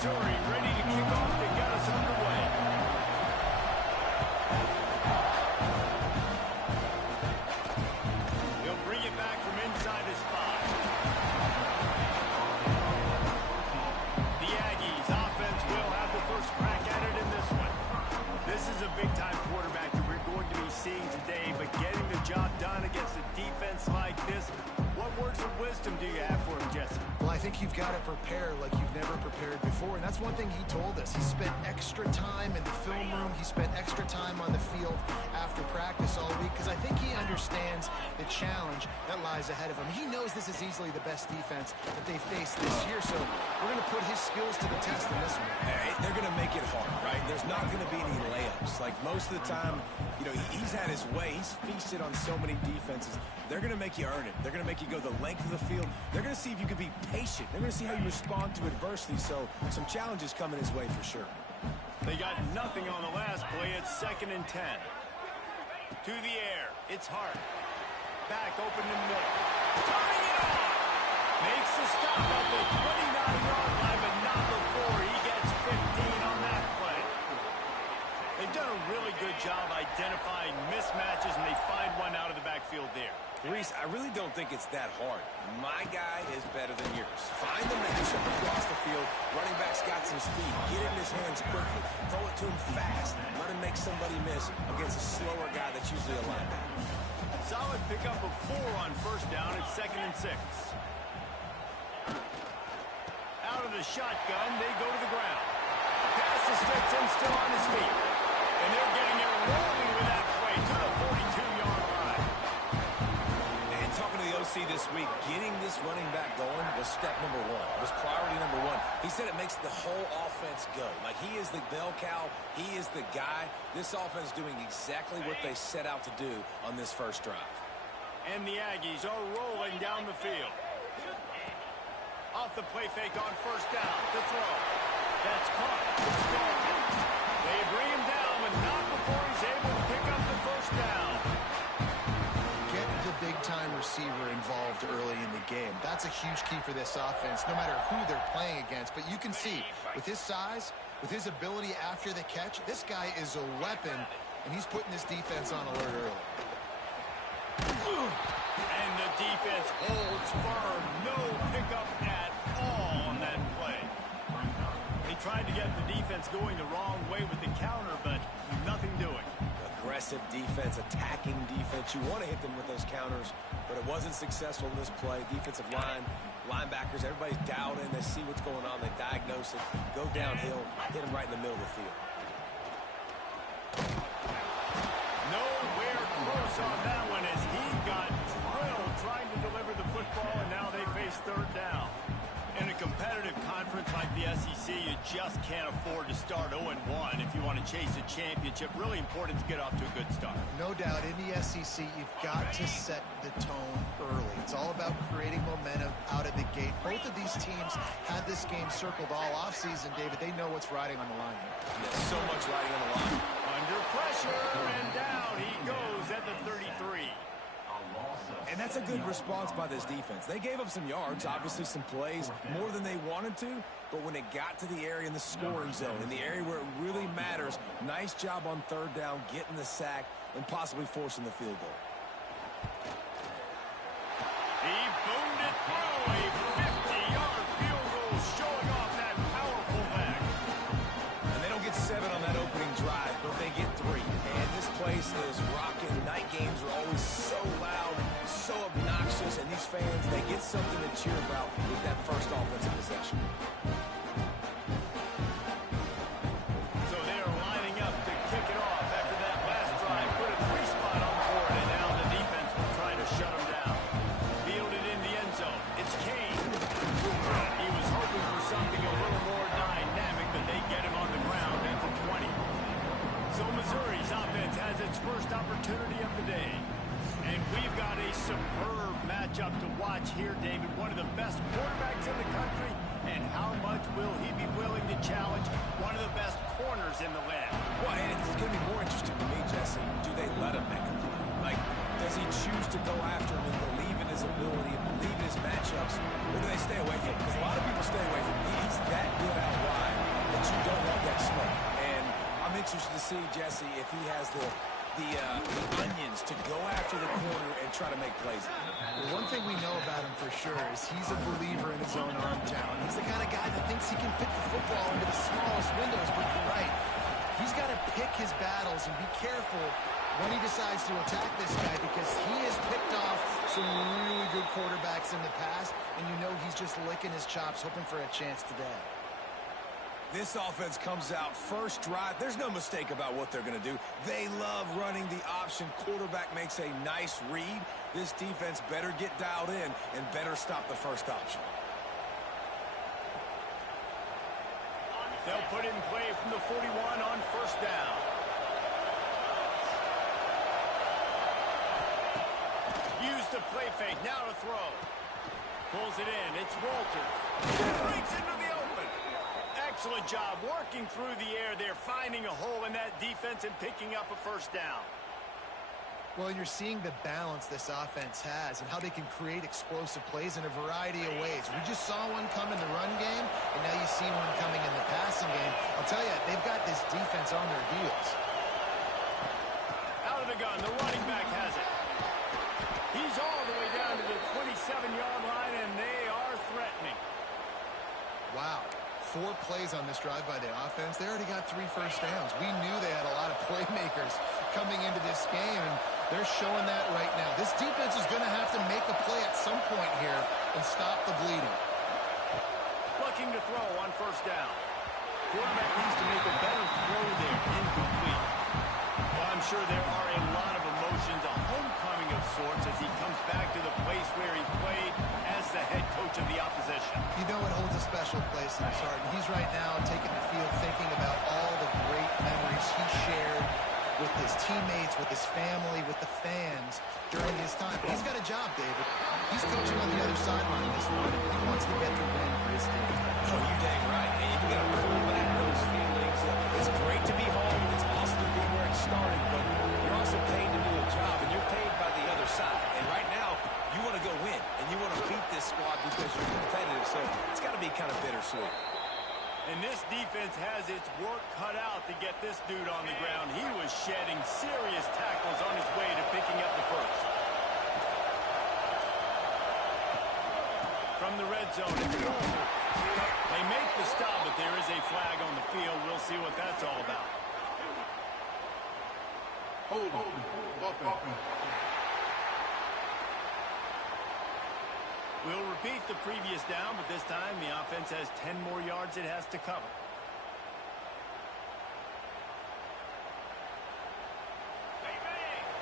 Missouri ready to kick off to get us underway. He'll bring it back from inside his spot. The Aggies offense will have the first crack at it in this one. This is a big-time quarterback that we're going to be seeing today, but getting the job done against a defense like this, what words of wisdom do you have for him, Jesse? Well, I think you've got to prepare like you've never prepared before, and that's one thing he told us. He spent extra time in the film room. He spent extra time on the field after practice all week because I think he understands the challenge that lies ahead of him. He knows this is easily the best defense that they face this year, so we're going to put his skills to the test in this one. Hey, they're going to make it hard, right? There's not going to be any layups. Like most of the time, you know, he's had his way. He's feasted on so many defenses. They're going to make you earn it. They're going to make you go the length of the field. They're going to see if you can be patient. They're going to see how you respond to adversity. So some challenges coming his way for sure. They got nothing on the last play. It's 2nd and 10. To the air. It's Hart. Back open in the middle. Turning it on. Makes the stop at the 29-yard line, but not before he gets 15 on that play. They've done a really good job identifying mismatches, and they find one out of the backfield there. Reese, I really don't think it's that hard. My guy is better than yours. Find the matchup across the field. Running back's got some speed. Get it in his hands quickly. Throw it to him fast. Let him make somebody miss against a slower guy that's usually a linebacker. Solid pickup of 4 on first down. It's 2nd and 6. Out of the shotgun, they go to the ground. Pass to Stetson, still on his feet. And they're getting it rolling with that play to the 42-yard line. And talking to the OC this week, getting this running back going was step number 1. It was priority number 1. He said it makes the whole offense go. Like he is the bell cow. He is the guy. This offense is doing exactly what they set out to do on this first drive. And the Aggies are rolling down the field. Off the play fake on first down to throw. That's caught. They bring him down, but not before he's able to pick up the first down. Get the big-time receiver involved early in the game. That's a huge key for this offense, no matter who they're playing against. But you can see, with his size, with his ability after the catch, this guy is a weapon, and he's putting this defense on alert early. And the defense holds firm. No pickup at all on that play. They tried to get the defense going the wrong way with the counter, but nothing doing. Aggressive defense, attacking defense. You want to hit them with those counters, but it wasn't successful in this play. Defensive line, linebackers, everybody's dialed in. They see what's going on. They diagnose it, go downhill, hit them right in the middle of the field. Nowhere close on that one as he got drilled trying to deliver the football, and now they face 3rd down. In a competitive conference like the SEC, you just can't afford to start 0-1 if you want to chase a championship. Really important to get off to a good start. No doubt, in the SEC, you've got to set the tone early. It's all about creating momentum out of the gate. Both of these teams had this game circled all offseason, David. They know what's riding on the line here. There's so much riding on the line. Under pressure, and down he goes at the 33. And that's a good response by this defense. They gave up some yards, obviously some plays, more than they wanted to, but when it got to the area in the scoring zone, in the area where it really matters, nice job on 3rd down, getting the sack, and possibly forcing the field goal. He boomed it through a 50-yard field goal, showing off that powerful back. And they don't get 7 on that opening drive, but they get 3. And this place is rocking. Night games are always so loud, so obnoxious, and these fans, they get something to cheer about with that first offensive possession. So they're lining up to kick it off after that last drive. Put a 3-spot on the board, and now the defense will try to shut them down. Fielded in the end zone. It's Kane. He was hoping for something a little more dynamic, but they get him on the ground at the 20. So Missouri's offense has its first opportunity of the day. And we've got a superb matchup to watch here, David. One of the best quarterbacks in the country. And how much will he be willing to challenge one of the best corners in the land? Well, and it's going to be more interesting to me, Jesse. Do they let him make a play? Like, does he choose to go after him and believe in his ability and believe in his matchups? Or do they stay away from him? Because a lot of people stay away from him. He's that good out wide. interested to see, Jesse, if he has the onions to go after the corner and try to make plays. Well, one thing we know about him for sure is he's a believer in his own arm talent. He's the kind of guy that thinks he can fit the football into the smallest windows, but you're right. He's got to pick his battles and be careful when he decides to attack this guy, because he has picked off some really good quarterbacks in the past, and you know he's just licking his chops, hoping for a chance today. This offense comes out first drive. There's no mistake about what they're going to do. They love running the option. Quarterback makes a nice read. This defense better get dialed in and better stop the first option. They'll put it in play from the 41 on first down. Use the play fake. Now to throw. Pulls it in. It's Walters. Breaks into the open. Excellent job working through the air there, finding a hole in that defense and picking up a first down. Well, you're seeing the balance this offense has and how they can create explosive plays in a variety of ways. We just saw one come in the run game, and now you see one coming in the passing game. I'll tell you, they've got this defense on their heels. Out of the gun, the running back has it. He's all the way down to the 27-yard line, and they are threatening. Wow. 4 plays on this drive by the offense. They already got 3 first downs. We knew they had a lot of playmakers coming into this game, and they're showing that right now. This defense is going to have to make a play at some point here and stop the bleeding. Looking to throw on first down. Quarterback needs to make a better throw there. Incomplete. Well, I'm sure there are a lot of emotions, a homecoming of sorts, as he comes back to the place where he played as the head coach of the opposition. You know it holds a special place in his heart, and he's right now taking the field thinking about all the great memories he shared with his teammates, with his family, with the fans during his time. He's got a job, David. He's coaching on the other sideline this morning. He wants to get the win for his team. Oh, you dang right. And you got to pull back those feelings. It's great to be home. It's awesome to be where it started, but you're also paid to do a job, and you're paid by the other side. And right now, you want to go win, and you want to beat this squad because you're competitive, so it's got to be kind of bittersweet. And this defense has its work cut out to get this dude on the ground. He was shedding serious tackles on his way to picking up the first. From the red zone, it's Walter. They make the stop, but there is a flag on the field. We'll see what that's all about. Hold on. We'll repeat the previous down, but this time the offense has 10 more yards it has to cover.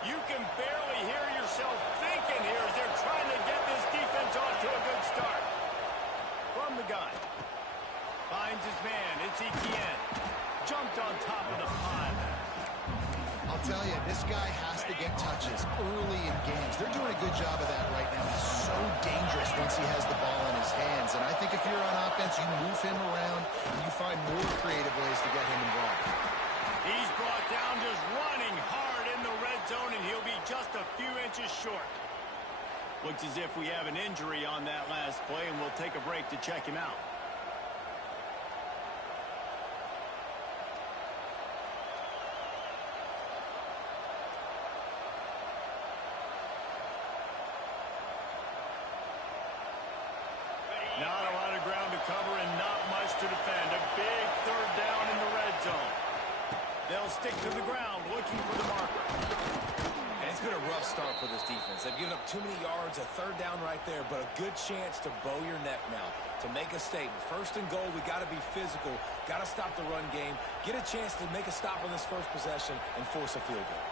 You can barely hear yourself thinking here as they're trying to get this defense off to a good start. From the gun. Finds his man. It's Etienne. Jumped on top of the pile. I'll tell you, this guy has to get touches early in games. They're doing a good job of that right now. He's so dangerous once he has the ball in his hands. And I think if you're on offense, you move him around and you find more creative ways to get him involved. He's brought down just running hard in the red zone, and he'll be just a few inches short. Looks as if we have an injury on that last play, and we'll take a break to check him out. Not a lot of ground to cover and not much to defend. A big third down in the red zone. They'll stick to the ground looking for the marker. And it's been a rough start for this defense. They've given up too many yards, a third down right there, but a good chance to bow your neck now, to make a statement. First and goal, we got to be physical, got to stop the run game, get a chance to make a stop on this first possession and force a field goal.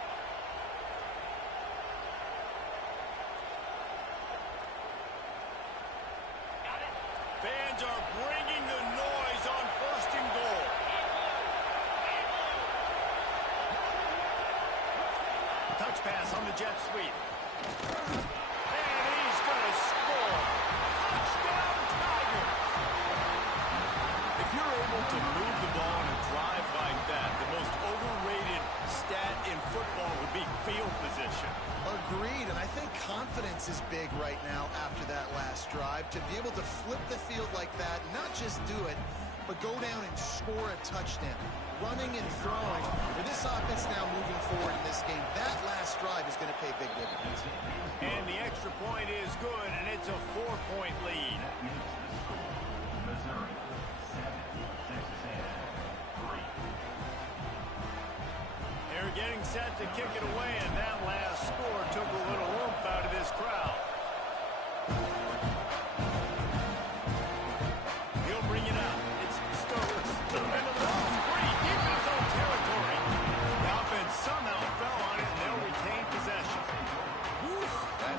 Fans are bringing the noise on first and goal. Touch pass on the jet sweep. And he's going to score. Touchdown, Tigers. If you're able to move the ball in a drive like that, the most overrated stat in football would be field position. Agreed, and I think confidence is big right now after that last drive. To be able to flip the field like that, not just do it, but go down and score a touchdown. Running and throwing. For this offense now moving forward in this game, that last drive is going to pay big dividends. And the extra point is good, and it's a 4-point lead. Missouri, 7, Texas A&M, 3. They're getting set to kick it away, and that last score took a little oomph out of this crowd. He'll bring it out. It's Stokes. And the ball's free, deep in his own territory. The offense somehow fell on it, and they'll retain possession.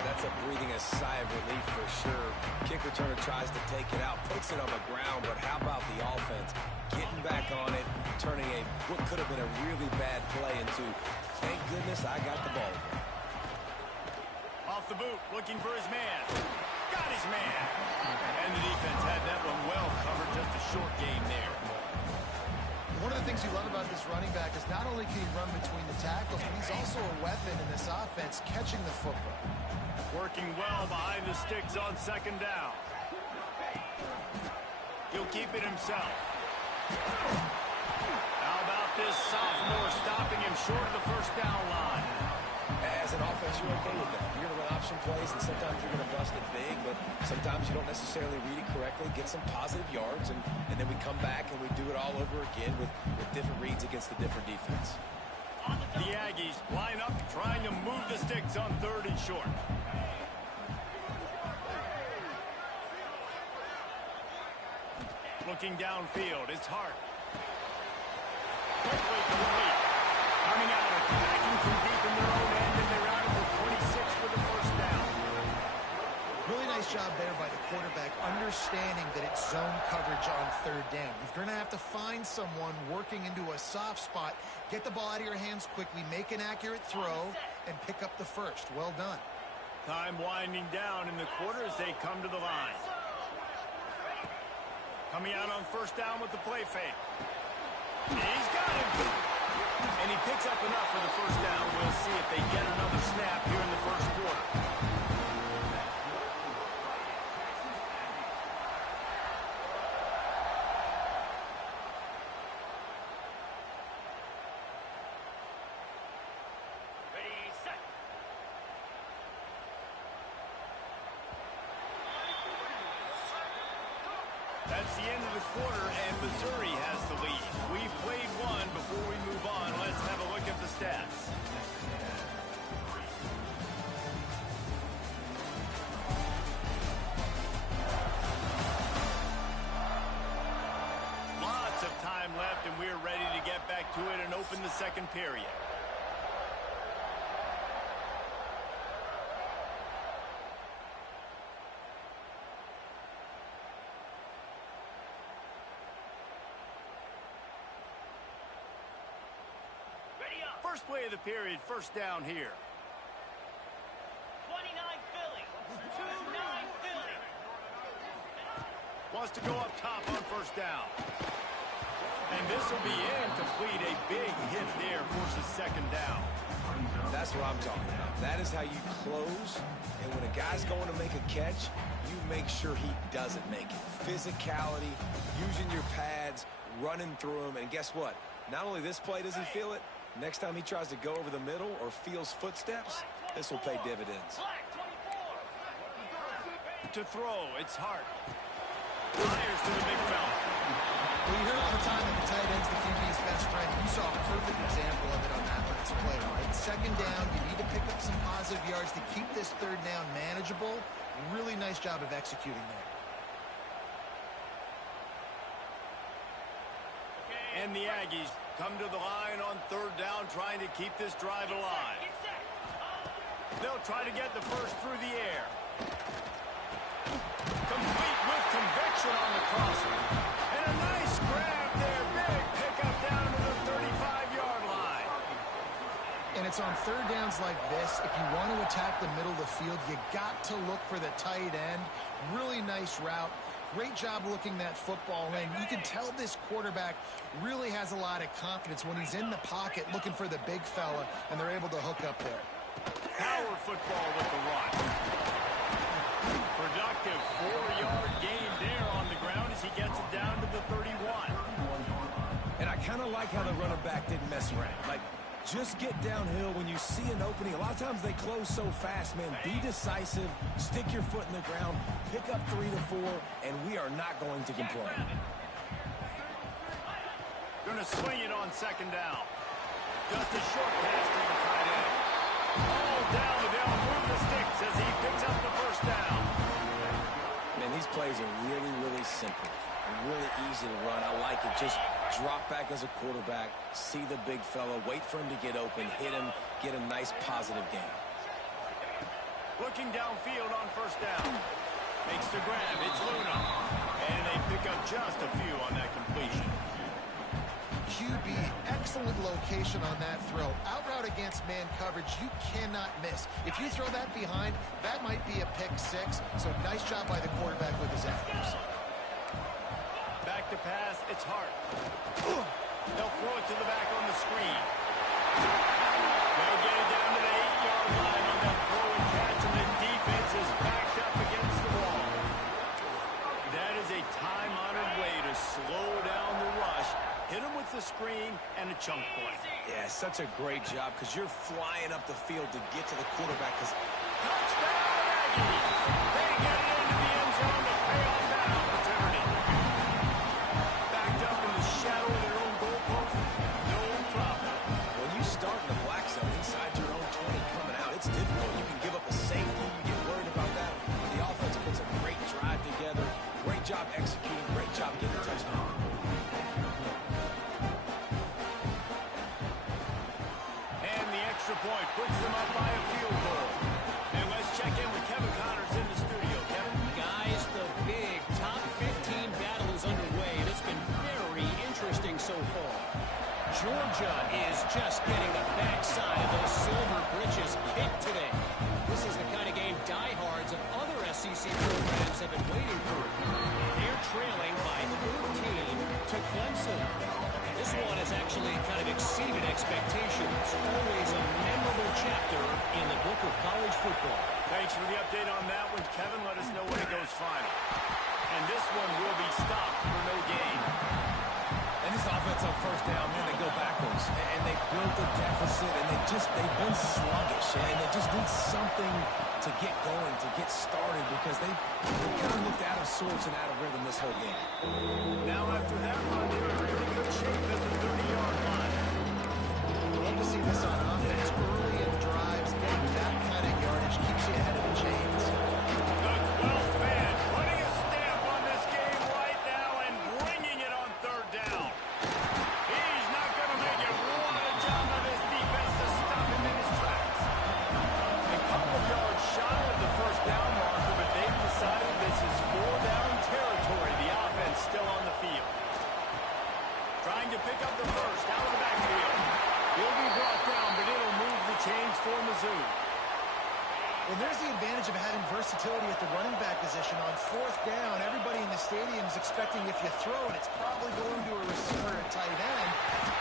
That's a breathing a sigh of relief for sure. Kick returner tries to take it out, puts it on the ground, but how about the offense getting back on it, turning what could have been a really bad play into, thank goodness I got the ball again. Off the boot, looking for his man. Got his man. And the defense had that one well covered, just a short gain there. One of the things you love about this running back is not only can he run between the tackles, but he's also a weapon in this offense, catching the football. Working well behind the sticks on second down. He'll keep it himself. How about this sophomore stopping him short of the first down line? As an offense, you're okay with that. You're going to run option plays, and sometimes you're going to bust it big, but sometimes you don't necessarily read it correctly, get some positive yards, and then we come back and we do it all over again with different reads against the different defense. The Aggies line up trying to move the sticks on 3rd and short. Looking downfield, it's Hart. Quickly complete. Coming out, attacking from deep in their own end, and they're out of the 26 for the first down. Really nice job there by the quarterback, understanding that it's zone coverage on 3rd down. You're going to have to find someone working into a soft spot, get the ball out of your hands quickly, make an accurate throw, and pick up the first. Well done. Time winding down in the quarter as they come to the line. Coming out on 1st down with the play fake. He's got him. And he picks up enough for the 1st down. We'll see if they get another snap here in the 1st quarter. Ready, set. That's the end of the quarter, and Missouri has the lead. We've played one. Before we move on, let's have a look at the stats. Lots of time left, and we're ready to get back to it and open the 2nd period. First play of the period, 1st down here. 29 Philly. 2-9 Philly. Wants to go up top on 1st down. And this will be incomplete. A big hit there forces 2nd down. That's what I'm talking about. That is how you close, and when a guy's going to make a catch, you make sure he doesn't make it. Physicality, using your pads, running through them, and guess what? Not only this play does he feel it, next time he tries to go over the middle or feels footsteps, this will pay dividends. To throw, it's Hart. Fires to the big fella. Well, you hear all the time that the tight end's the QB's best friend. You saw a perfect example of it on that last play, right? 2nd down, you need to pick up some positive yards to keep this 3rd down manageable. Really nice job of executing there. And the Aggies come to the line on 3rd down, trying to keep this drive alive. They'll try to get the first through the air. Complete with conviction on the crosser. And a nice grab there. Big pickup down to the 35-yard line. And it's on 3rd downs like this. If you want to attack the middle of the field, you got to look for the tight end. Really nice route. Great job looking that football in. You can tell this quarterback really has a lot of confidence when he's in the pocket looking for the big fella, and they're able to hook up there. Power football with the run. Productive 4-yard gain there on the ground as he gets it down to the 31. kind of like how the running back didn't mess around. Like, just get downhill when you see an opening. A lot of times they close so fast, man. Be decisive, stick your foot in the ground, pick up 3 to 4, and we are not going to complain. Going to swing it on second down. Just a short pass to the tight end. All down to be able to move the sticks as he picks up the first down. Man, these plays are really, really simple. Really easy to run. I like it. Just drop back as a quarterback, see the big fella, wait for him to get open, hit him, get a nice positive gain. Looking downfield on first down. Makes the grab. It's Luna. And they pick up just a few on that completion. QB, excellent location on that throw. Out route against man coverage, you cannot miss. If you throw that behind, that might be a pick 6. So nice job by the quarterback with his accuracy. Back to pass, it's Hart. They'll throw it to the back on the screen. They'll get it down to the 8-yard line on that throw and catch, and the defense is backed up against the wall. That is a time-honored way to slow down the rush, hit him with the screen, and a chunk play. Yeah, such a great job because you're flying up the field to get to the quarterback. Touchdown, Aggies! They get it into the end zone to pay off that opportunity. Backed up in the shadow of their own goalpost, no problem. When you start in the black zone inside your own 20 coming out, it's difficult. You can give up a safety. You get worried about that. The offense puts a great drive together. Great job executing. Great job getting a touchdown. And the extra point puts them up by a field goal. And let's check in with Kevin Connors in the studio. Kevin? Guys, the big top 15 battle is underway, and it's been very interesting so far. Georgia is just getting the backside of those silver britches kicked today. This is the kind of game diehards of other SEC programs have been waiting for. They're trailing by 14 to Clemson. This one has actually kind of exceeded expectations. Always a memorable chapter in the book of college football. Thanks for the update on that one, Kevin. Let us know when it goes final. And this one will be stopped for no gain. And this offense on first down, man, they go backwards. And they built a deficit, and they've been sluggish. And they just need something to get going, to get started, because they've kind of looked out of sorts and out of rhythm this whole game. Now after that run, they're in really good shape at the 30-yard line. Love to see this on offense. Early in drives, getting that kind of yardage keeps you ahead of the chains. The 12th man putting a stamp on this game right now and bringing it on third down. He's not going to make it. What a job of this defense to stop him in his tracks. A couple of yards shy of the first down marker, but they've decided this is 4-down territory. The offense still on the field. Trying to pick up the first out of the backfield. He'll be brought down, but it'll move the chains for Mizzou. Well, there's the advantage of having versatility at the running back position. On fourth down, everybody in the stadium is expecting if you throw it, it's probably going to a receiver at tight end.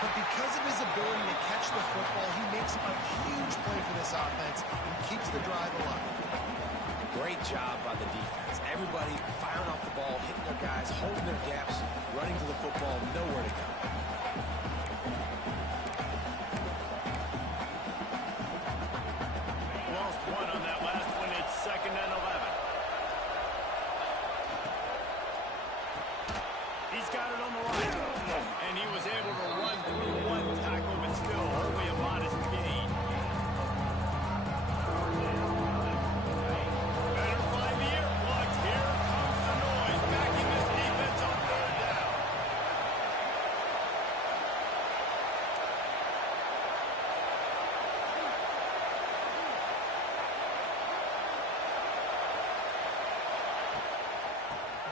But because of his ability to catch the football, he makes a huge play for this offense and keeps the drive alive. Great job by the defense. Everybody firing off the ball, hitting their guys, holding their gaps, running to the football, nowhere to go. Lost one on that last one. It's 2nd and 11. He's got it on the right. And he was able to run through one tackle, but still only a modest gain. Better find the earplugs. Here comes the noise. Backing this defense on third down.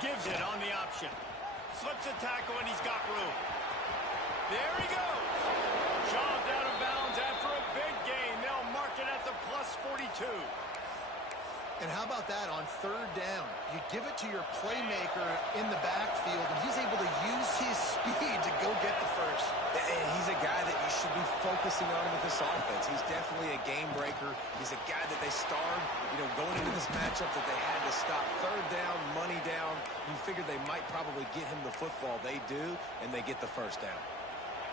Gives it on the option. Slips a tackle, and he's got room. There he goes. Shoved out of bounds after a big gain. They'll mark it at the +42. And how about that on third down? You give it to your playmaker in the backfield, and he's able to use his speed to go get the first. And he's a guy that you should be focusing on with this offense. He's definitely a game breaker. He's a guy that they starred, going into this matchup that they had to stop. Third down, money down. You figured they might probably get him the football. They do, and they get the first down.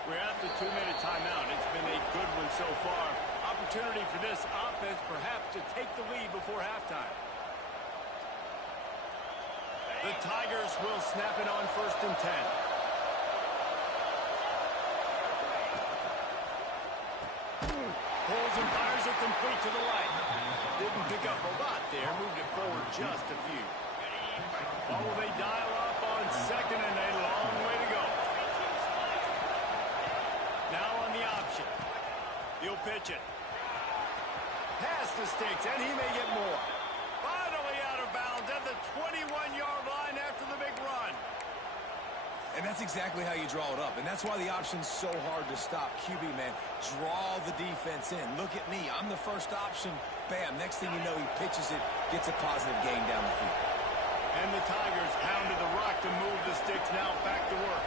We're at the 2-minute timeout. It's been a good one so far. Opportunity for this offense perhaps to take the lead before halftime. The Tigers will snap it on 1st and 10. Pulls and fires it complete to the right. Didn't pick up a lot there. Moved it forward just a few. What will they dial up on 2nd and a long way to go? Now on the option. He'll pitch it. Past the sticks, and he may get more. Finally out of bounds at the 21-yard line after the big run. And that's exactly how you draw it up. And that's why the option's so hard to stop. QB, man, draw the defense in. Look at me. I'm the first option. Bam. Next thing you know, he pitches it, gets a positive gain down the field. And the Tigers pounded the rock to move the sticks. Now back to work.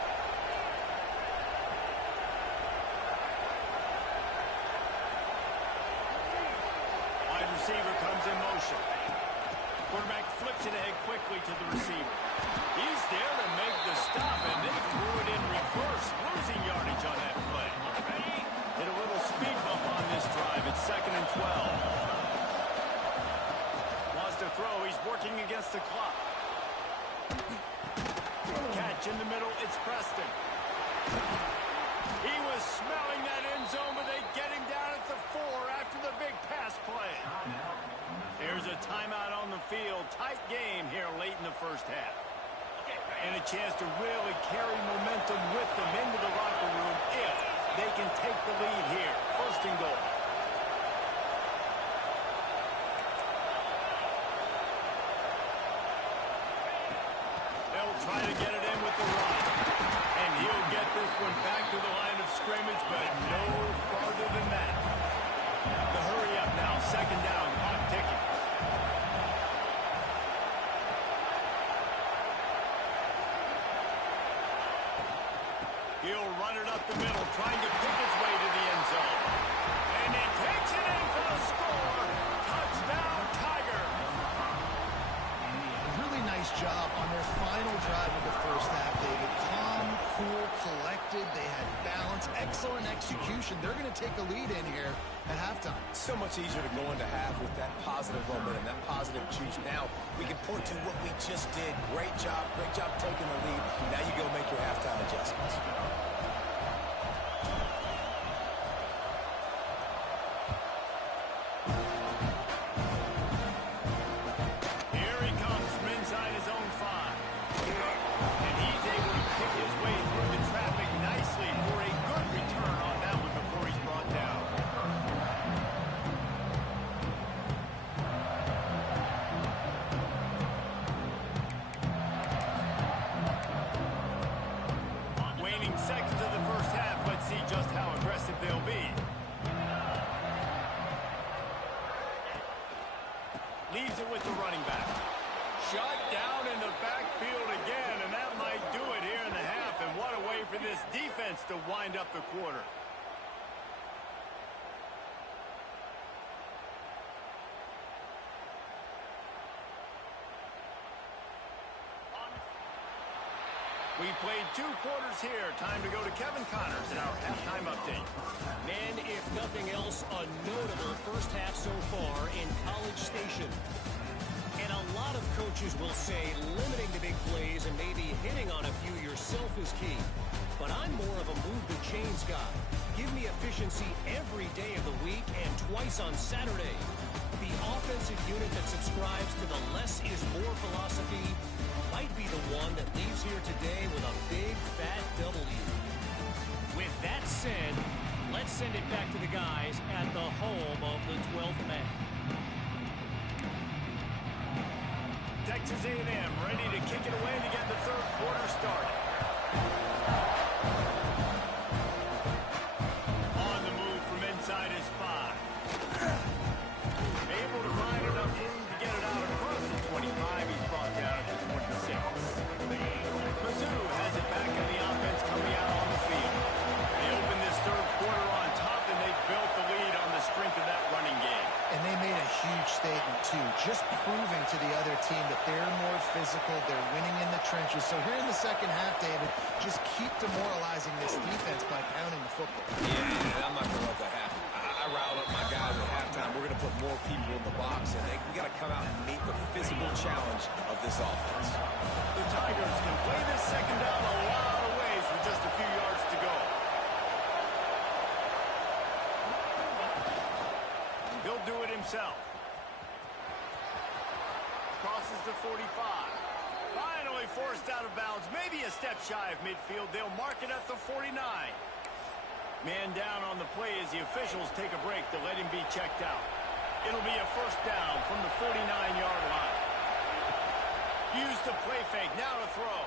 Wide receiver comes in motion. Quarterback flips it ahead quickly to the receiver. He's there to make the stop, and they threw it in reverse, losing yardage on that play. Hit a little speed bump on this drive. It's 2nd and 12. Wants to throw. He's working against the clock. Catch in the middle. It's Preston. He was smelling that end zone, but they get him down at the 4 after the big pass play. There's a timeout on the field. Tight game here late in the first half. And a chance to really carry momentum with them into the locker room if they can take the lead here. 1st and goal. They'll try to get it in with the run. And he'll get this one back to the line of scrimmage, but no farther than that. The hurry up now. 2nd down. Clock ticking. He'll run it up the middle, trying to pick his way to the end zone. And he takes it in for a score. Touchdown, Tiger. Really nice job on their final drive of the first half, David. Calm, cool, collected. They had balance. Excellent execution. They're going to take a lead in here at halftime. So much easier to go into half with that positive momentum, that positive juice. Now we can point to what we just did. Great job taking the lead. Now you go make your halftime adjustments. Here he comes from inside his own 5. And he's able to pick his way through the traffic nicely for a good return on that one before he's brought down. Waning seconds of the first half. Let's see just how aggressive they'll be. Leaves it with the running back. Shot down in the backfield again, and that might do it here in the half. And what a way for this defense to wind up the quarter. We've played 2 quarters here. Time to go to Kevin Connors in our halftime update. Man, if nothing else, a notable first half so far in College Station. And a lot of coaches will say limiting the big plays and maybe hitting on a few yourself is key. But I'm more of a move the chains guy. Give me efficiency every day of the week and twice on Saturday. The offensive unit that subscribes to the less is more philosophy might be the one that leaves here today with a big fat W. With that said, let's send it back to the guys at the home of the 12th man. Texas A&M ready to kick it away to get the 3rd quarter started. On the move from inside his 5. Able to find enough room to get it out across the 25. He's brought down at the 26. Mizzou has it back in the offense coming out on the field. They open this 3rd quarter on top, and they built the lead on the strength of that running game. And they made a huge statement, too, just proving to the other team that they're more physical. They're winning in the trenches. So here in the second half, David, just keep demoralizing this defense by pounding the football. Yeah, I'm not going to let that happen. I riled up my guys at halftime. We're going to put more people in the box, and we got to come out and meet the physical challenge of this offense. The Tigers can play this second down a lot of ways with just a few yards to go. He'll do it himself. Crosses the 45. Finally forced out of bounds. Maybe a step shy of midfield. They'll mark it at the 49. Man down on the play as the officials take a break to let him be checked out. It'll be a first down from the 49-yard line. Use the play fake. Now to throw.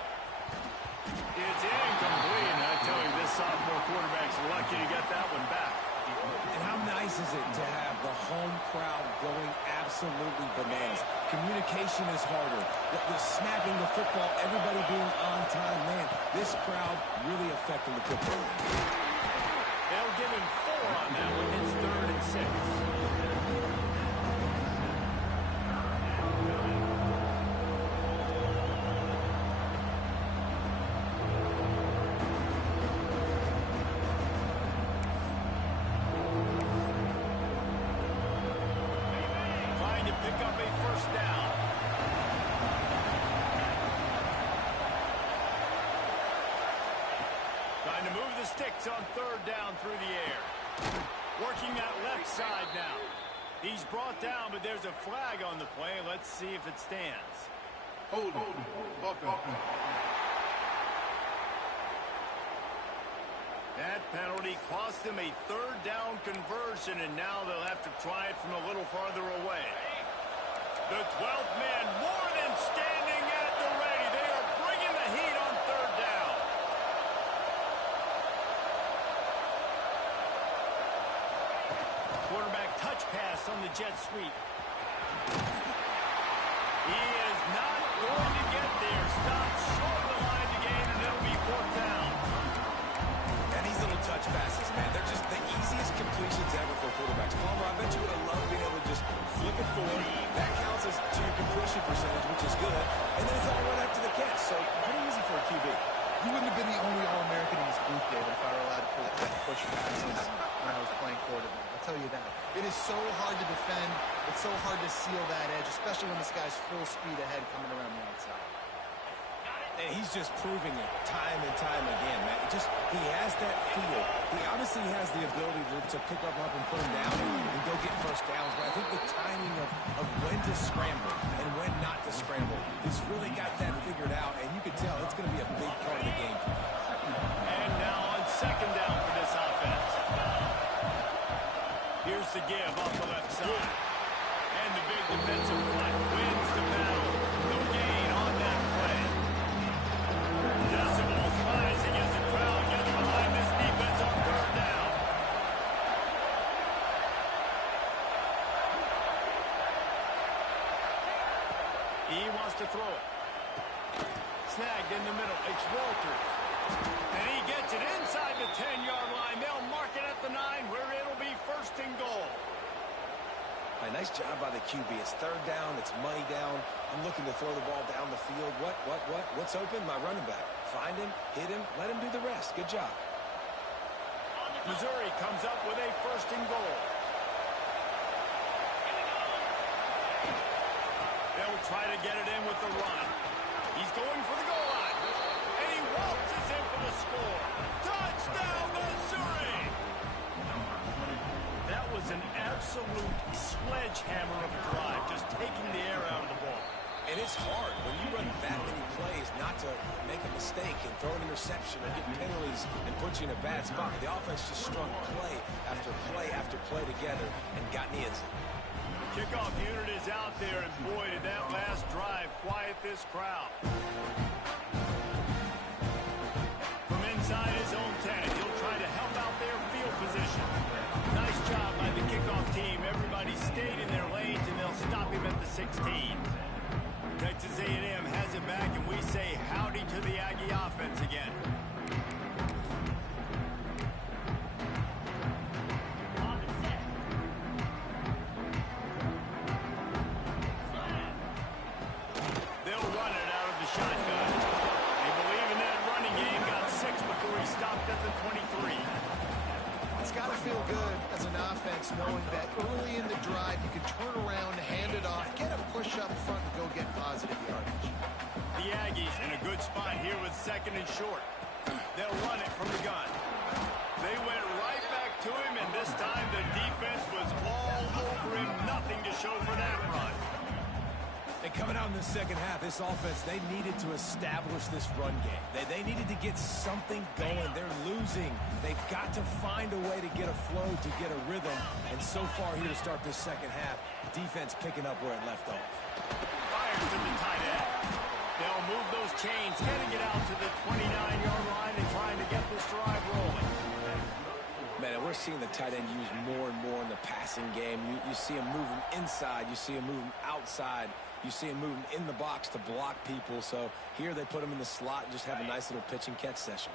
It's incomplete. And I tell you, this sophomore quarterback's lucky to get that one back. And how nice is it to have the home crowd going absolutely bananas? Communication is harder. The snapping the football, everybody being on time. Man, this crowd really affecting the football. They'll give him 4 on that one. It's 3rd and 6. Sticks on 3rd down through the air. Working that left side now. He's brought down, but there's a flag on the play. Let's see if it stands. Hold offense. That penalty cost them a 3rd down conversion, and now they'll have to try it from a little farther away. The 12th man more than standing at the ready. They are bringing the heat on 3rd down. Quarterback touch pass on the jet sweep. He is not going to get there. Stops short of the line to gain, and it'll be 4th down. And these little touch passes, man, they're just the easiest completions ever for quarterbacks. Palmer, I bet you would have loved being able to just flip it forward. That counts as to your completion percentage, which is good. And then it's all run after the catch, so pretty easy for a QB. You wouldn't have been the only All-American in this booth, David, if I were allowed to push passes when I was playing quarterback. I'll tell you that. It is so hard to defend. It's so hard to seal that edge, especially when this guy's full speed ahead coming around the outside. And he's just proving it time and time again, man. He has that feel. He obviously has the ability to pick up and put him down and go get first downs. But I think the timing of when to scramble and when not to scramble, he's really got that figured out. And you can tell it's going to be a big part of the game. And now on 2nd down for this offense. Here's the give off the left side. And the big defensive front wins the battle. No gain on that play. Decibels rising as the crowd gets behind this defense on 3rd down. He wants to throw it. Snagged in the middle. It's Walters. And he gets it inside the 10-yard line. They'll mark it at the 9, where it'll be 1st and goal. A nice job by the QB. It's 3rd down. It's money down. I'm looking to throw the ball down the field. What's open? My running back. Find him, hit him, let him do the rest. Good job. Missouri comes up with a 1st and goal. They'll try to get it in with the run. He's going for the goal line. And he waltzes in for the score. Touchdown, Missouri! That was an absolute sledgehammer of a drive, just taking the air out of the ball. And it's hard when you run that many plays not to make a mistake and throw an interception or get penalties and put you in a bad spot. The offense just strung play after play after play together and got in the end zone. The kickoff unit is out there, and boy, did that last drive quiet this crowd. From inside his own 10, he'll try to help out their field position. Nice job by the kickoff team. Everybody stayed in their lanes, and they'll stop him at the 16. Texas A&M has it back, and we say howdy to the Aggie offense again. They'll run it the 23. It's got to feel good as an offense knowing that early in the drive you can turn around, hand it off, get a push up front, and go get positive yardage. The Aggies in a good spot here with 2nd and short. They'll run it from the gun. They went right back to him, and this time the defense was all over him. Nothing to show for that run. And coming out in the second half, this offense, they needed to establish this run game. They needed to get something going. They're losing. They've got to find a way to get a flow, to get a rhythm. And so far here to start this second half, defense picking up where it left off. Fires to the tight end. They'll move those chains, getting it out to the 29-yard line and trying to get this drive rolling. Man, and we're seeing the tight end used more and more in the passing game. You see him moving inside. You see him moving outside. You see him moving in the box to block people. So here they put him in the slot and just have a nice little pitch and catch session.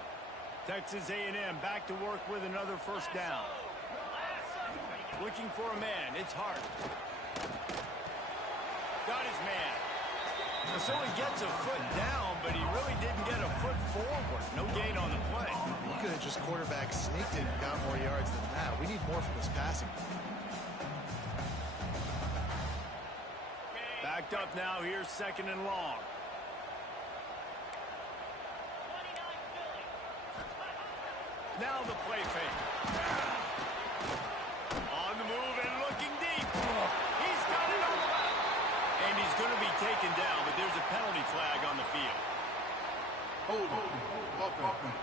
Texas A&M back to work with another first down. Looking for a man. It's Hart. Got his man. So he gets a foot down, but he really didn't get a foot forward. No gain on the play. You could have just quarterback sneaked it and got more yards than that. We need more from this passing. Backed up now. Here's 2nd and long. Now the play fake. On the move and looking deep. He's got it on the left. And he's going to be taken down, but there's a penalty flag on the field. Hold offense.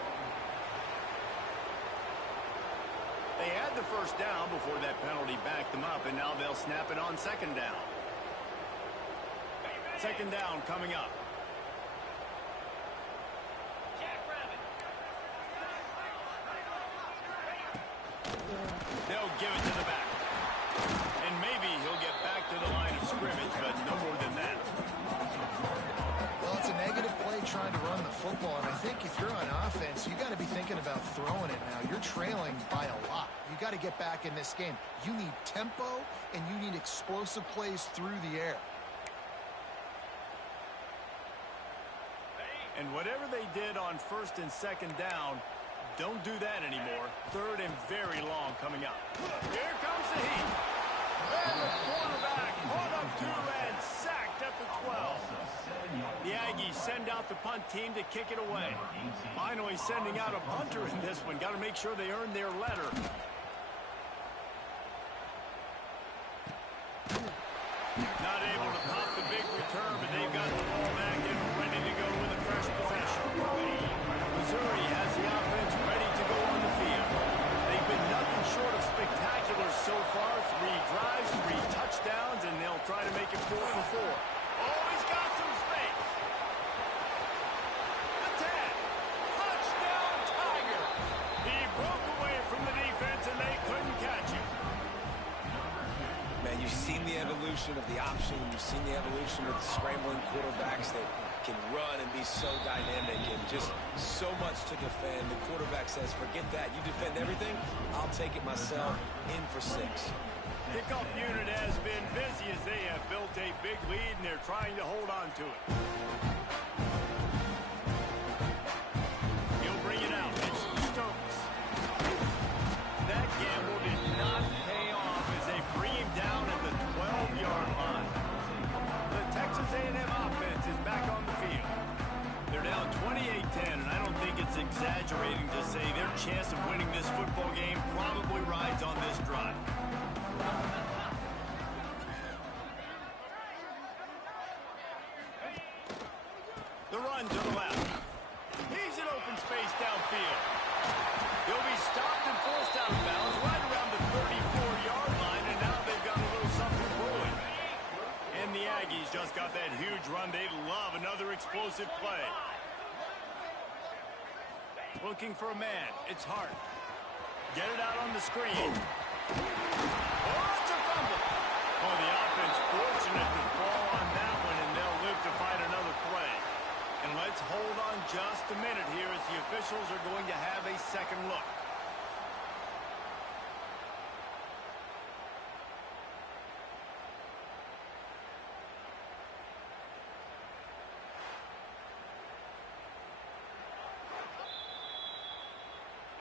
They had the first down before that penalty backed them up, and now they'll snap it on 2nd down. 2nd down coming up. They'll give it to the back. And maybe he'll get back to the line of scrimmage, but no more than that. Well, it's a negative play trying to run the football, and I think if you're on offense, you got to be thinking about throwing it now. You're trailing by a lot. You got to get back in this game. You need tempo, and you need explosive plays through the air. And whatever they did on 1st and 2nd down, don't do that anymore. 3rd and very long coming up. Here comes the heat. And the quarterback brought up 2 and sacked at the 12. The Aggies send out the punt team to kick it away. Finally sending out a punter in this one. Got to make sure they earn their letter. Not able to pop the big return, but they've got the ball back and ready to go with a fresh possession. Missouri has the offense ready to go on the field. They've been nothing short of spectacular so far. 3 drives, 3 touchdowns, and they'll try to make it 4 for 4. Oh, he's got some space. The 10. Touchdown, Tiger. He broke away from the defense, and they couldn't catch him. Man, you've seen the evolution of the option. You've seen the evolution of the scrambling quarterbacks that can run and be so dynamic and just so much to defend. The quarterback says, forget that. You defend everything, I'll take it myself. In for 6. Kickoff unit has been busy as they have built a big lead, and they're trying to hold on to it. He'll bring it out. It's Stokes. That gamble did not pay off as they bring him down at the 12-yard line. The Texas A&M offense is back on the field. They're down 28-10, and I don't think it's exaggerating to say their chance of winning this football game probably rides on this drive. The run to the left. He's in open space downfield. He'll be stopped and forced out of bounds right around the 34-yard line, and now they've got a little something brewing. And the Aggies just got that huge run. They love another explosive play. Looking for a man. It's Hart. Get it out on the screen. Oh, it's a fumble. Oh, the offense fortunate to fall on that one, and they'll live to fight another play. And let's hold on just a minute here as the officials are going to have a second look.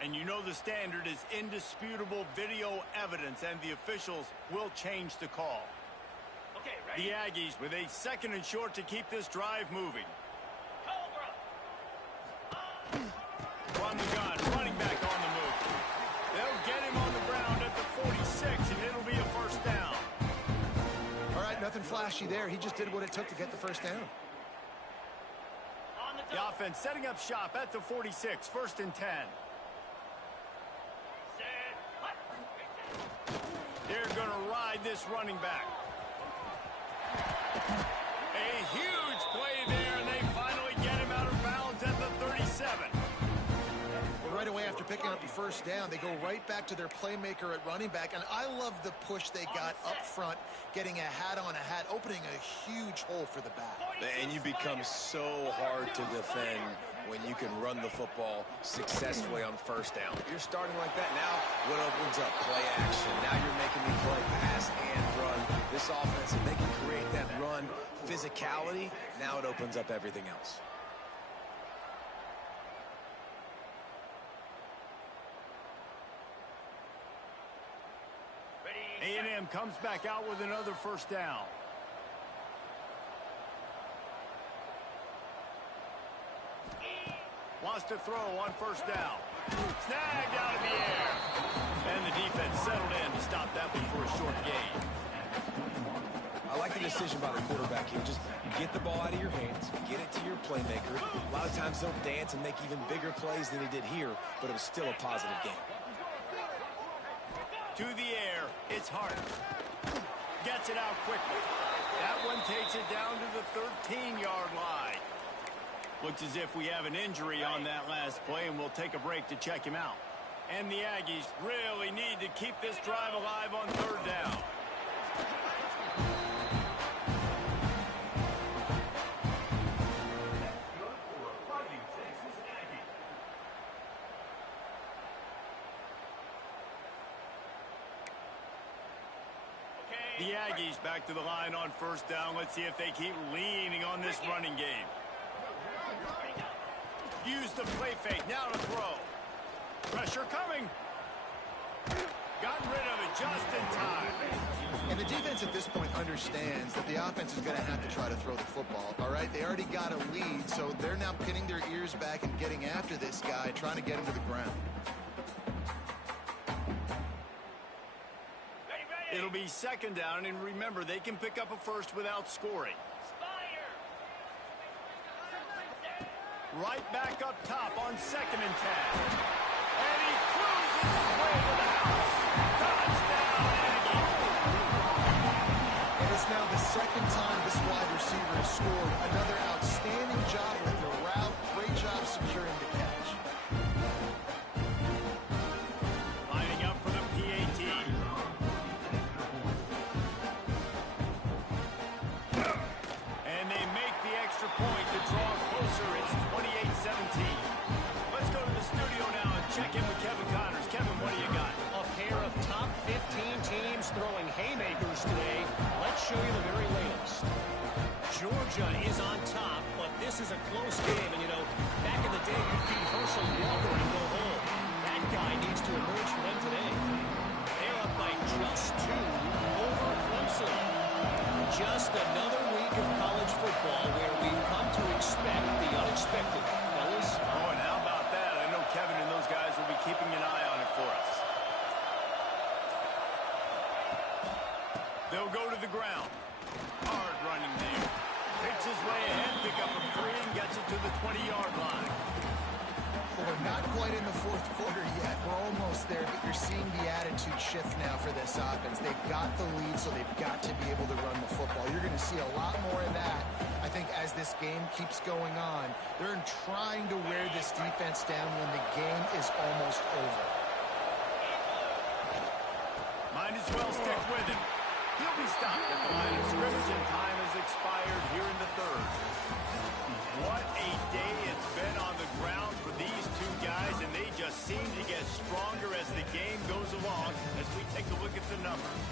And you know the standard is indisputable video evidence, and the officials will change the call. Okay, ready? The Aggies with a 2nd and short to keep this drive moving. Cobra. Run the gun, running back on the move. They'll get him on the ground at the 46, and it'll be a first down. All right, nothing flashy there. He just did what it took to get the first down. On the The double. offense setting up shop at the 46, 1st and 10. Set. Hut. They're going to ride this running back. A huge play there, and they finally get him out of bounds at the 37. Well, right away after picking up a first down, they go right back to their playmaker at running back. And I love the push they got up front, getting a hat on a hat, opening a huge hole for the back. And you become so hard to defend when you can run the football successfully on first down. You're starting like that. Now, what opens up? Play action. Now you're making me play pass and run. This offense, if they can create that run physicality, now it opens up everything else. Ready. A&M comes back out with another first down. Wants to throw on first down. Snagged out of the air. And the defense settled in to stop that one for a short gain. I like the decision by the quarterback here. Just get the ball out of your hands, get it to your playmaker. A lot of times they'll dance and make even bigger plays than he did here, but it was still a positive game. To the air, it's Hart. Gets it out quickly. That one takes it down to the 13-yard line. Looks as if we have an injury on that last play, and we'll take a break to check him out. And the Aggies really need to keep this drive alive on 3rd down. The Aggies back to the line on first down. Let's see if they keep leaning on this running game. Use the play fake. Now to throw. Pressure coming. Gotten rid of it just in time. And the defense at this point understands that the offense is going to have to try to throw the football, all right? They already got a lead, so they're now pinning their ears back and getting after this guy, trying to get him to the ground. It'll be 2nd down, and remember, they can pick up a first without scoring. Right back up top on 2nd and 10. And he cruises his way to the house. Touchdown, Aggies. And it's now the 2nd time this wide receiver has scored. Another outstanding job with the route. Great job securing the catch. Lining up for the PAT. And they make the extra point to draw closer. It's 28-17. Let's go to the studio now and check in with Kevin Connors. Kevin, what do you got? A pair of top 15 teams throwing haymakers today. Let's show you the very latest. Georgia is on top, but this is a close game. And, you know, back in the day, you'd feed Herschel Walker and go home. That guy needs to emerge for them today. They're up by just 2 over Clemson. Just another week of college football where we've come to expect the unexpected. Fellas? Oh, and how about that? I know Kevin and those guys will be keeping an eye on it for us. They'll go to the ground. Hard running there. Picks his way ahead, pick up a 3, and gets it to the 20-yard line. Well, we're not quite in the 4th quarter yet. We're almost there, but you're seeing the attitude shift now for this offense. They've got the lead, so they've got to be able to run the football. You're going to see a lot more of that, I think, as this game keeps going on. They're trying to wear this defense down when the game is almost over. Might as well stick with him. He'll be stopped at the line of scrimmage, and time has expired here in the 3rd. What a day it's been on the ground for these 2 guys, and they just seem to get stronger as the game goes along as we take a look at the numbers.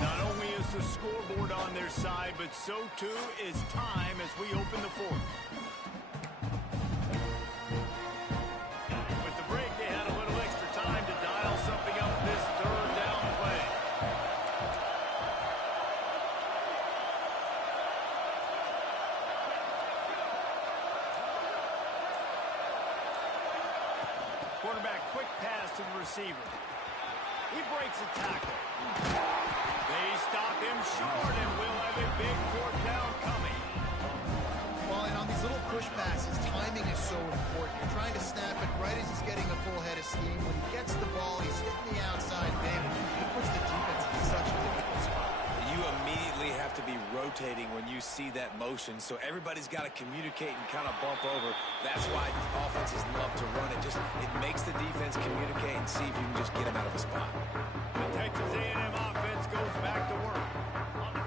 Not only is the scoreboard on their side, but so too is time as we open the 4th. Quarterback quick pass to the receiver. He breaks a tackle. They stop him short, and we'll have a big fourth down coming. Well, and on these little push passes, timing is so important. You're trying to snap it right as he's getting a full head of steam. When he gets the ball, he's hitting the outside big. It puts the defense in such a difficult spot. You immediately have to be rotating when you see that motion, so everybody's got to communicate and kind of bump over. That's why offenses love to run it. It makes the defense communicate and see if you can just get him out of a spot. The Texas A&M offense goes back to work.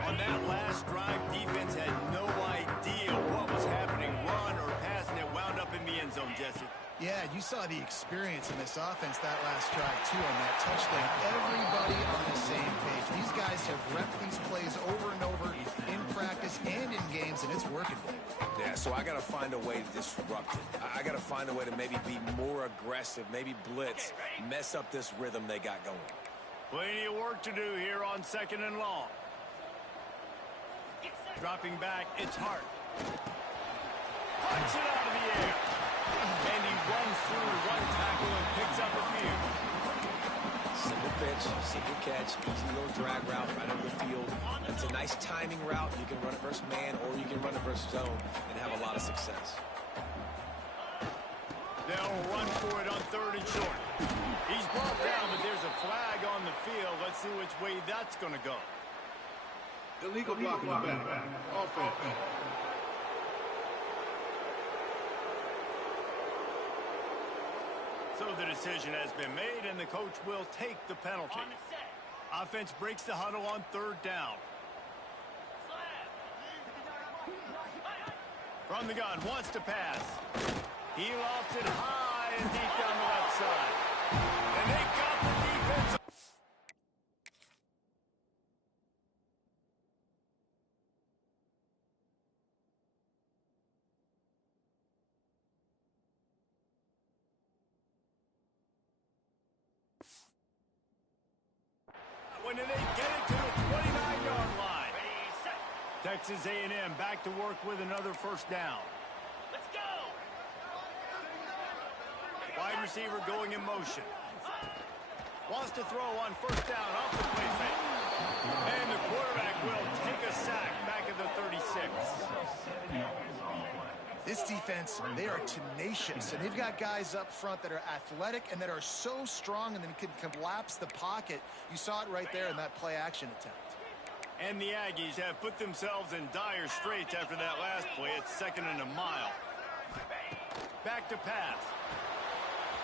On that last drive, defense had no idea what was happening, run or pass, and it wound up in the end zone, Jesse. Yeah, you saw the experience in this offense that last drive, too, on that touchdown. Everybody on the same page. These guys have repped these plays over and over in practice and in games, and it's working. Yeah, so I got to find a way to disrupt it. I got to find a way to maybe be more aggressive, maybe blitz, mess up this rhythm they got going. Plenty of work to do here on 2nd and long. Dropping back, it's Hart. Punch it out of the air. And he runs through one tackle and picks up a few. Simple pitch, simple catch, easy little drag route right over the field. It's a nice timing route. You can run it versus man or you can run it versus zone and have a lot of success. They'll run for it on 3rd and short. He's brought down, but there's a flag on the field. Let's see which way that's going to go. Illegal blocking the back. Offense. So the decision has been made, and the coach will take the penalty. Offense breaks the huddle on 3rd down. From the gun, wants to pass. He lofts it high and deep down the left side. And they got the defense. When they get it to the 29-yard line. Texas A&M back to work with another 1st down. Let's go. Wide receiver going in motion. Wants to throw on 1st down off the play fake. And the quarterback will take a sack back at the 36. This defense, they are tenacious, and they've got guys up front that are athletic and that are so strong and then can collapse the pocket. You saw it right there in that play-action attempt. And the Aggies have put themselves in dire straits after that last play. It's 2nd and a mile. Back to pass.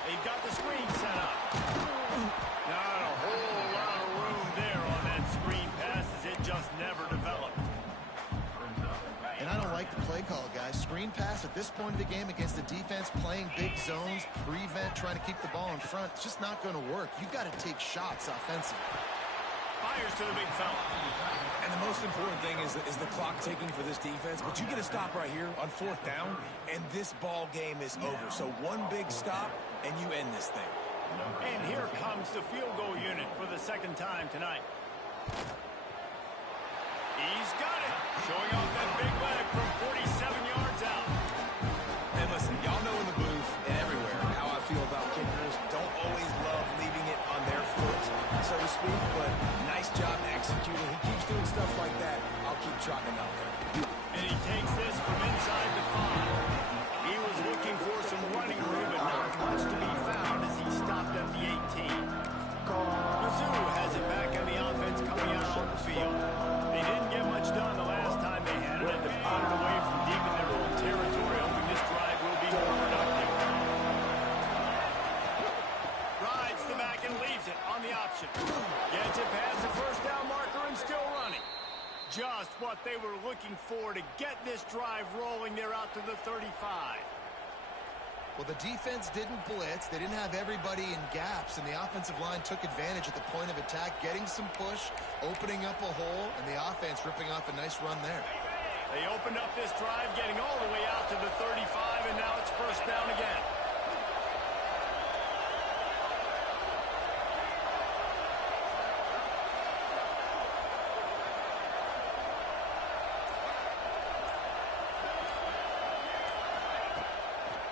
They've got the screen set up. Not a whole lot of room there on that screen pass as it just never developed. And I don't like the play call, guys. Screen pass at this point of the game against the defense playing big zones, prevent, trying to keep the ball in front. It's just not going to work. You've got to take shots offensively. Fires to the big fella. And the most important thing is the clock ticking for this defense. But you get a stop right here on 4th down, and this ball game is over. So one big stop, and you end this thing. And here comes the field goal unit for the 2nd time tonight. He's got it. Showing off that big leg from 47 yards out. And listen, y'all know in the booth and everywhere how I feel about kickers. Don't always love leaving it on their foot, so to speak, but nice job executing. He keeps doing stuff like that. I'll keep trotting him out there. And he takes this from inside the 5. He was looking for some running room, but not much to be found as he stopped at the 18. Mizzou has it back on the offense coming out on the field. They didn't get much done the last time they had it, and to put it away from deep in their own territory, hoping this drive will be more productive. Rides the back and leaves it on the option. Gets it past the 1st down marker and still running. Just what they were looking for to get this drive rolling. They're out to the 35. Well, the defense didn't blitz. They didn't have everybody in gaps, and the offensive line took advantage at the point of attack, getting some push, opening up a hole, and the offense ripping off a nice run there. They opened up this drive, getting all the way out to the 35, and now it's 1st down again.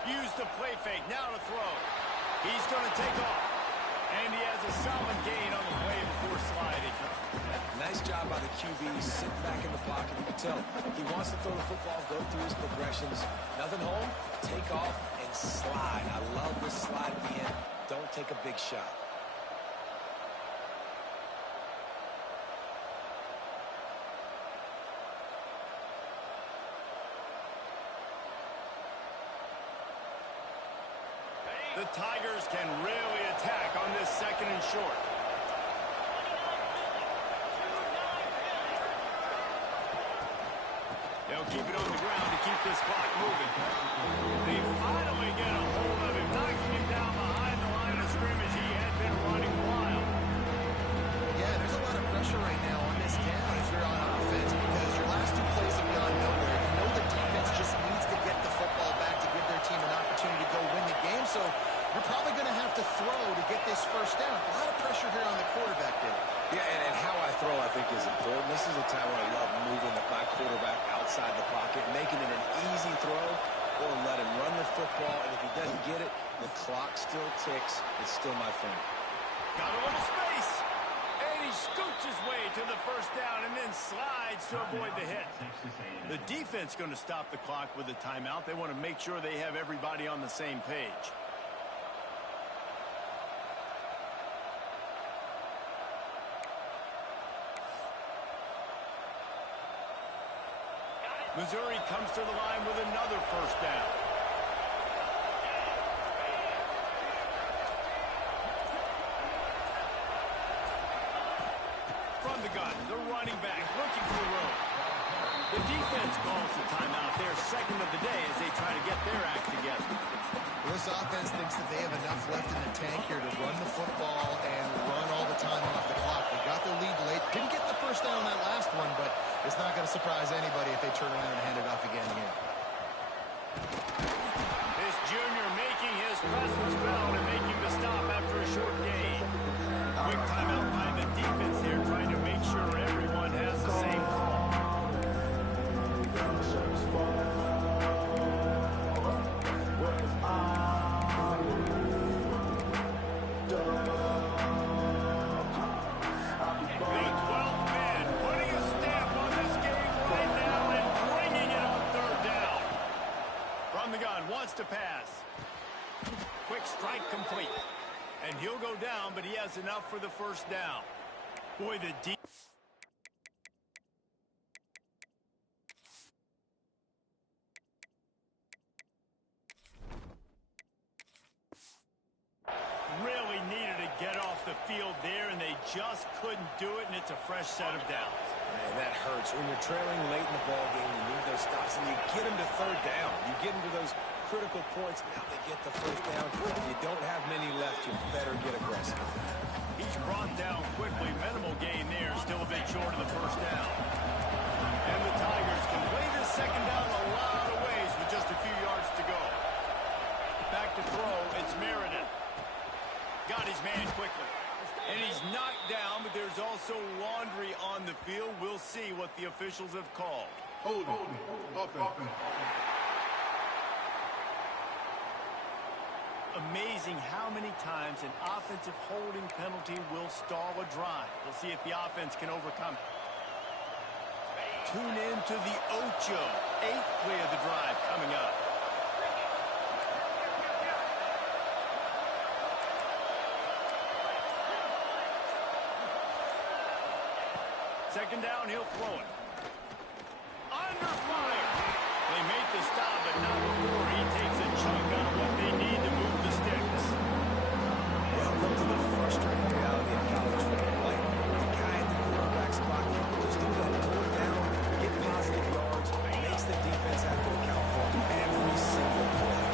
Use the play fake, now to throw. He's going to take off. And he has a solid gain on the play before sliding. Nice job by the QB, sitting back in the pocket. You can tell he wants to throw the football, go through his progressions. Nothing home, take off, and slide. I love this slide at the end. Don't take a big shot. The Tigers can really attack on this second and short. They'll keep it on the ground to keep this clock moving. They finally get a hold of him, knocking him down behind the line of scrimmage. He had been running wild. Yeah, there's a lot of pressure right now on this down if you're on offense because your last two plays have gone nowhere. You know the defense just needs to get the football back to give their team an opportunity to go win the game, so you're probably going to have to throw to get this first down. A lot of pressure here on the quarterback there. Yeah, and how I throw, I think, is important. This is a time when I love moving my quarterback outside the pocket, making it an easy throw, or let him run the football, and if he doesn't get it, the clock still ticks. It's still my friend. Got a little space. And he scoots his way to the first down and then slides to avoid the hit. The defense going to stop the clock with a timeout. They want to make sure they have everybody on the same page. Missouri comes to the line with another first down. From the gun, the running back looking for room. The defense calls the timeout. Their second of the day as they try to get their act together. This offense thinks that they have enough left in the tank here to run the football and run all the time off the clock. They got the lead late. Didn't get the first down on that last one, but it's not going to surprise anybody if they turn around and hand it off again here. This junior making his presence felt and making the stop after a short gain. Quick timeout by the defense here, trying to make sure everyone has the same call. Wants to pass. Quick strike complete. And he'll go down, but he has enough for the first down. Boy, the deep. Really needed to get off the field there, and they just couldn't do it, and it's a fresh set of downs. Man, that hurts. When you're trailing late in the ball game, you need those stops, and you get them to third down. You get them to those critical points. Now they get the first down. If you don't have many left, you better get aggressive. He's brought down quickly. Minimal gain there. Still a bit short of the first down. And the Tigers can play this second down a lot of ways with just a few yards to go. Back to throw. It's Meredith. Got his man quickly. And he's knocked down, but there's also laundry on the field. We'll see what the officials have called. Holding. Offense. Amazing how many times an offensive holding penalty will stall a drive. We'll see if the offense can overcome it. Tune in to the Ocho. 8th play of the drive coming up. Second down, he'll throw it. Under fire. They make the stop, but not before he takes a chunk out of what they need to move the sticks. Welcome to the frustrating reality of college football. Like, the guy at the quarterback spot, he can just do that. Pull it down, get positive yards, makes the defense have to account for every single play.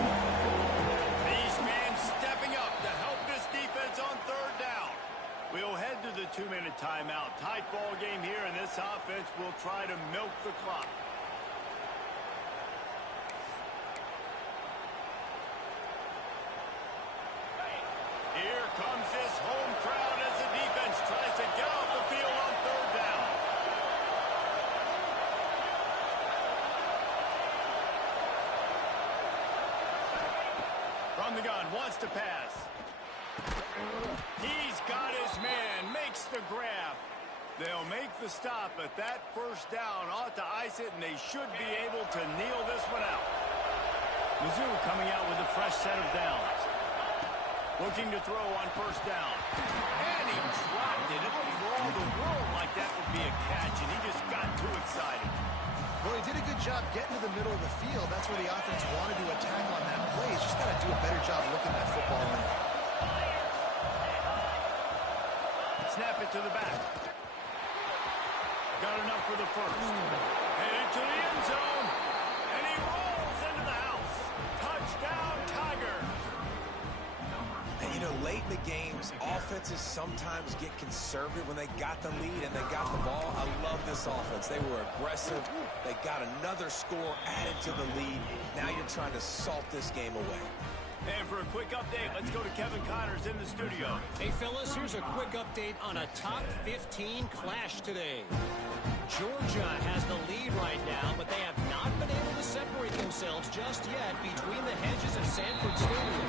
These men stepping up to help this defense on third down. We'll head to the 2-minute timeout. Tight ball game here, and this offense will try to milk the clock. Here comes this home crowd as the defense tries to get off the field on third down. From the gun, wants to pass. He's got his man, makes the grab. They'll make the stop, but that first down ought to ice it, and they should be able to kneel this one out. Mizzou coming out with a fresh set of downs. Looking to throw on first down. And he dropped it. It looked for all the world like that would be a catch, and he just got too excited. Well, he did a good job getting to the middle of the field. That's where the offense wanted to attack on that play. He's just got to do a better job looking at that football in. Snap it to the back. Got enough for the first. Headed to the end zone. And he rolls into the house. Touchdown, Tigers. And, you know, late in the games, offenses sometimes get conservative when they got the lead and they got the ball. I love this offense. They were aggressive. They got another score added to the lead. Now you're trying to salt this game away. And for a quick update, let's go to Kevin Connors in the studio. Hey, fellas, here's a quick update on a top 15 clash today. Georgia has the lead right now, but they have not been able to separate themselves just yet between the hedges of Sanford Stadium.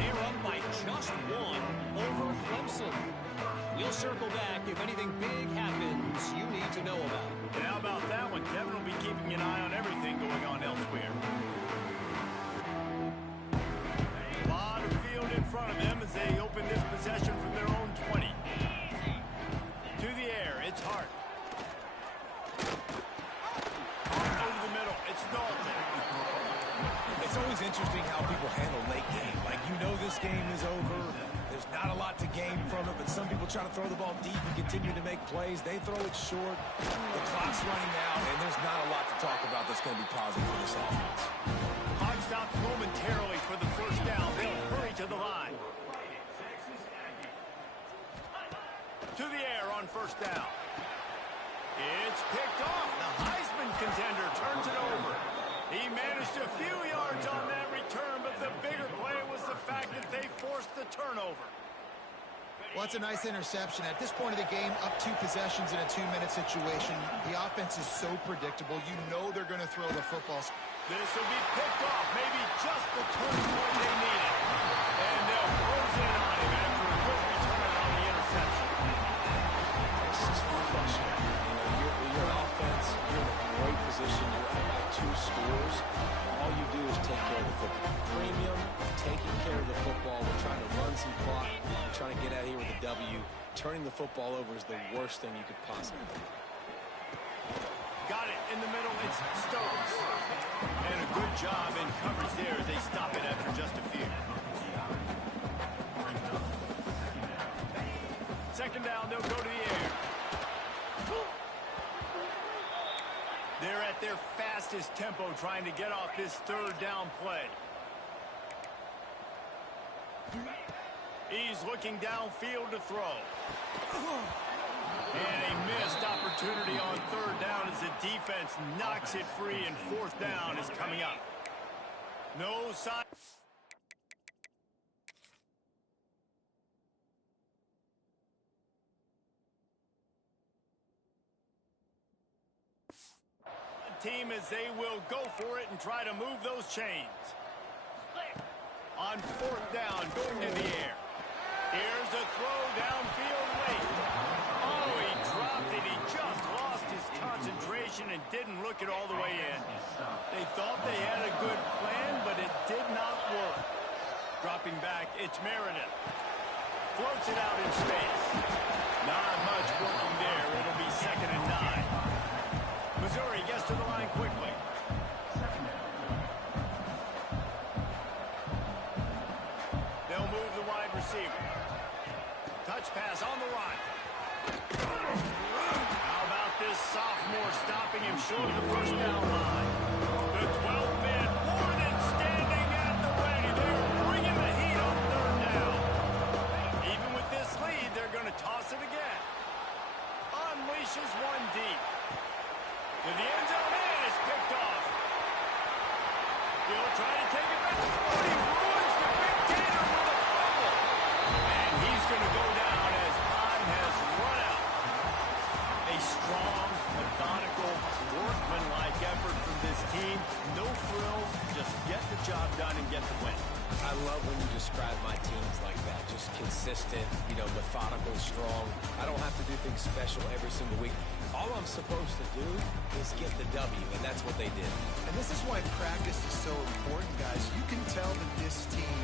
They're up by just one over Clemson. We'll circle back if anything big happens you need to know about. And how about that one? Kevin will be keeping an eye on everything going on elsewhere. A lot of field in front of them as they open this possession from their own 20. To the air, it's Hart. Over the middle, it's Dalton. It's always interesting how people handle late game. Like, you know this game is over. There's not a lot to gain from it, but some people try to throw the ball deep and continue to make plays. They throw it short. The clock's running out, and there's not a lot to talk about that's going to be positive for this offense. Clock stops momentarily for the first down. They'll hurry to the line. To the air on first down. It's picked off. The Heisman contender turns it over. He managed a few yards on that return, but the bigger play was the fact that they forced the turnover. Well, it's a nice interception. At this point of the game, up 2 possessions in a 2-minute situation, the offense is so predictable. You know they're going to throw the football. This will be picked off. Maybe just the turning point they needed. And they'll close in on him after a good return on the interception. It's just frustrating. You know, you're an offense. You're in a great position. You're up by 2 scores. All you do is take care of the football. Premium, taking care of the football. We're trying to run some clock. We're trying to get out of here with a W. Turning the football over is the worst thing you could possibly do. Got it in the middle. It's Stokes. And a good job in coverage there as they stop it after just a few. Second down, they'll go to the air. They're at their fastest tempo trying to get off this third down play. He's looking downfield to throw. And a missed opportunity on third down as the defense knocks it free, and fourth down is coming up. No sign. Team as they will go for it and try to move those chains. On fourth down, going to the air. Here's a throw downfield late. Oh, he dropped it. He just lost his concentration and didn't look it all the way in. They thought they had a good plan, but it did not work. Dropping back, it's Meredith. Floats it out in space. Not much working there. It'll be 2nd and 9. Missouri gets to the line quickly. They'll move the wide receiver. Touch pass on the right. How about this sophomore stopping him short of the first down line? The 12th man more than standing at the ready. They're bringing the heat on third down. Even with this lead, they're going to toss it again. Unleashes one deep. To the end zone, and it's picked off. He'll try to take it back. Oh, he ruins the big gator with a fumble. And he's going to go down as time has run out. A strong, methodical, workmanlike effort from this team. No frills, just get the job done and get the win. I love when you describe my teams like that. Just consistent, methodical, strong. I don't have to do things special every single week. All I'm supposed to do is get the W, and that's what they did. And this is why practice is so important, guys. You can tell that this team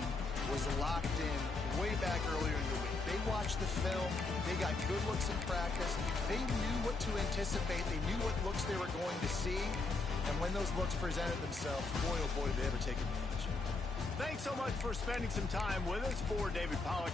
was locked in way back earlier in the week. They watched the film. They got good looks in practice. They knew what to anticipate. They knew what looks they were going to see. And when those looks presented themselves, boy, oh boy, did they ever take advantage. Thanks so much for spending some time with us. For David Pollack,